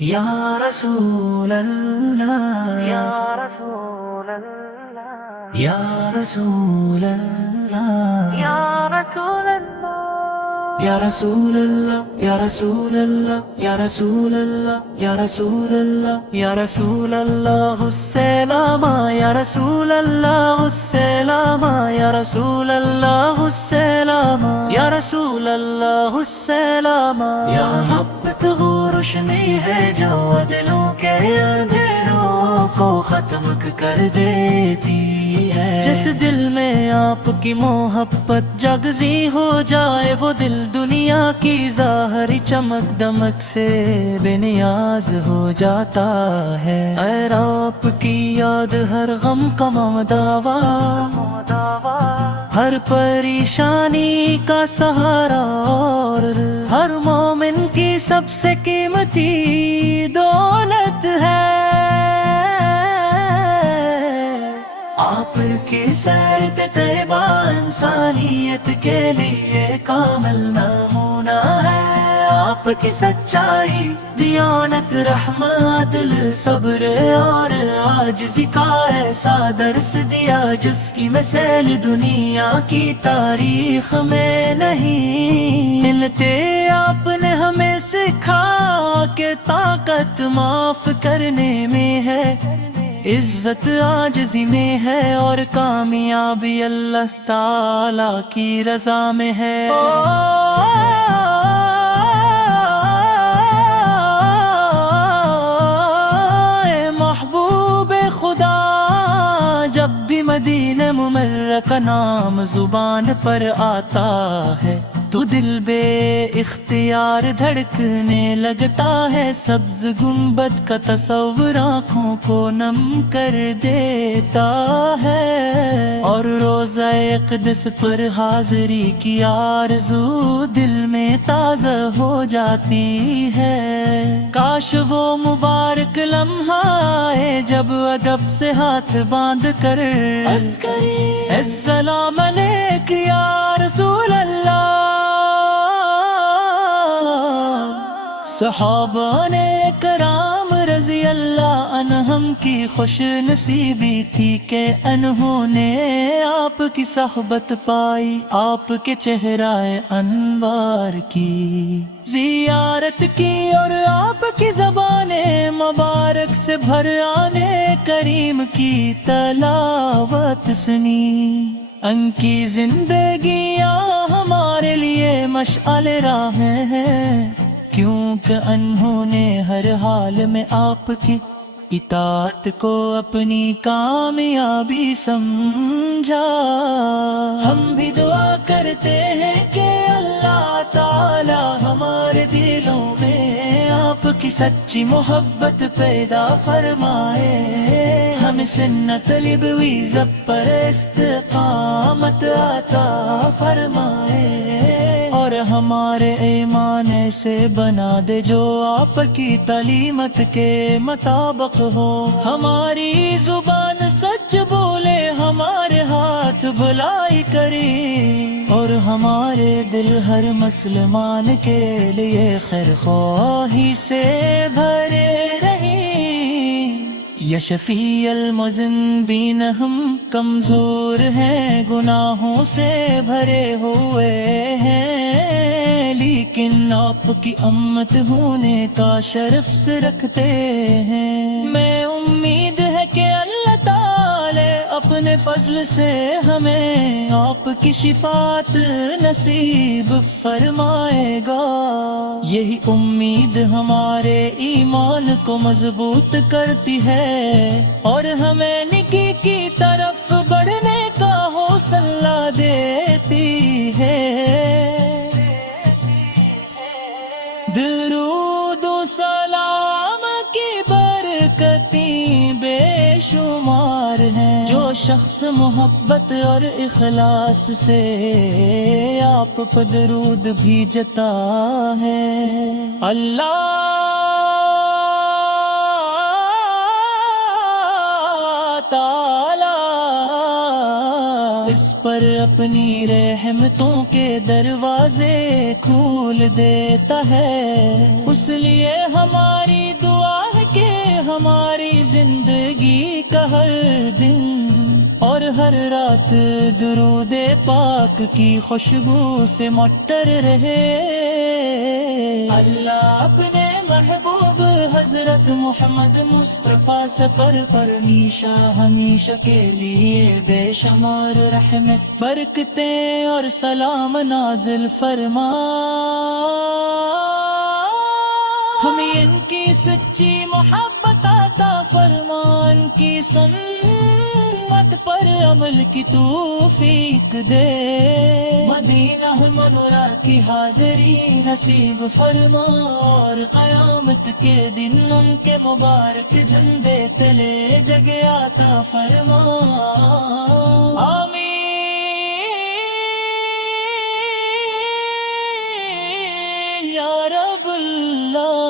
یا رسول اللہ، یا رسول اللہ، یا رسول اللہ، یا رسول اللہ، یا رسول اللہ، یا رسول اللہ، یا رسول اللہ، یا رسول اللہ، یا رسول اللہ السلام، یا رسول اللہ السلام، یا رسول اللہ السلام، یا رسول اللہ السلام، یا محبت وہ روشنی ہے جو دلوں کے اندھیروں کو ختم کر دیتی ہے۔ جس دل میں آپ کی محبت جگزی ہو جائے وہ دل دنیا کی ظاہری چمک دمک سے بے نیاز ہو جاتا ہے۔ اے آپ کی یاد ہر غم کا مداوا، ہر پریشانی کا سہارا، اور ہر مومن کی سب سے قیمتی دولت ہے۔ آپ کی سیرت طیبہ انسانیت کے لیے کامل نمونہ ہے۔ آپ کی سچائی، دیانت، رحمت، عدل، صبر اور عاجزی کا ایسا درس دیا جس کی مثال دنیا کی تاریخ میں نہیں ملتے۔ آپ نے ہمیں سکھا کہ طاقت معاف کرنے میں ہے، عزت عاجزی میں ہے، اور کامیابی اللہ تعالی کی رضا میں ہے۔ اے محبوب خدا، جب بھی مدینہ منورہ کا نام زبان پر آتا ہے تو دل بے اختیار دھڑکنے لگتا ہے۔ سبز گنبد کا تصور آنکھوں کو نم کر دیتا ہے، اور روضہ اقدس پر حاضری کی آرزو دل میں تازہ ہو جاتی ہے۔ کاش وہ مبارک لمحہ آئے جب ادب سے ہاتھ باندھ کر السلام علیک یا رسول اللہ، صحابہ نے کرام رضی اللہ عنہم کی خوش نصیبی تھی کہ انہوں نے آپ کی صحبت پائی، آپ کے چہرہ انوار کی زیارت کی، اور آپ کی زبان مبارک سے بھر آنے کریم کی تلاوت سنی۔ ان کی زندگیاں ہمارے لیے مشعل راہیں ہیں، کیونکہ انہوں نے ہر حال میں آپ کی اطاعت کو اپنی کامیابی سمجھا۔ ہم بھی دعا کرتے ہیں کہ اللہ تعالی ہمارے دلوں میں آپ کی سچی محبت پیدا فرمائے، ہم سنت لبوی ضب پر استقامت عطا فرمائے، اور ہمارے ایمان سے بنا دے جو آپ کی تعلیمت کے مطابق ہو۔ ہماری زبان سچ بولے، ہمارے ہاتھ بھلائی کرے، اور ہمارے دل ہر مسلمان کے لیے خیر خواہی سے بھرے رہیں۔ یا شفیع المذنبین، ہم کمزور ہیں، گناہوں سے بھرے ہوئے ہیں، لیکن آپ کی امت ہونے کا شرف سے رکھتے ہیں۔ میں امید ہے کہ اللہ تعالی اپنے فضل سے ہمیں آپ کی شفاعت نصیب فرمائے گا۔ یہی امید ہمارے ایمان کو مضبوط کرتی ہے، اور ہمیں نیکی کی طرف بڑھنے کا حوصلہ دیتی ہے۔ درود و سلام کی برکتیں بے شمار ہیں، جو شخص محبت اور اخلاص سے آپ پر درود بھیجتا ہے، اللہ تعالی اس پر اپنی رحمتوں کے دروازے کھول دیتا ہے۔ اس لیے ہماری دعا ہر رات درود پاک کی خوشبو سے معطر رہے اللہ اپنے محبوب حضرت محمد مصطفیٰ سفر پر نیشا ہمیشہ کے لیے بے شمار رحمت برکتیں اور سلام نازل فرما ہمیں ان کی سچی محبت عطا فرما ان کی سنت پر عمل کی توفیق دے مدینہ منورہ کی حاضری نصیب فرما اور قیامت کے دن ان کے مبارک جھنڈے تلے جگہ عطا فرما آمین یا رب العالمین.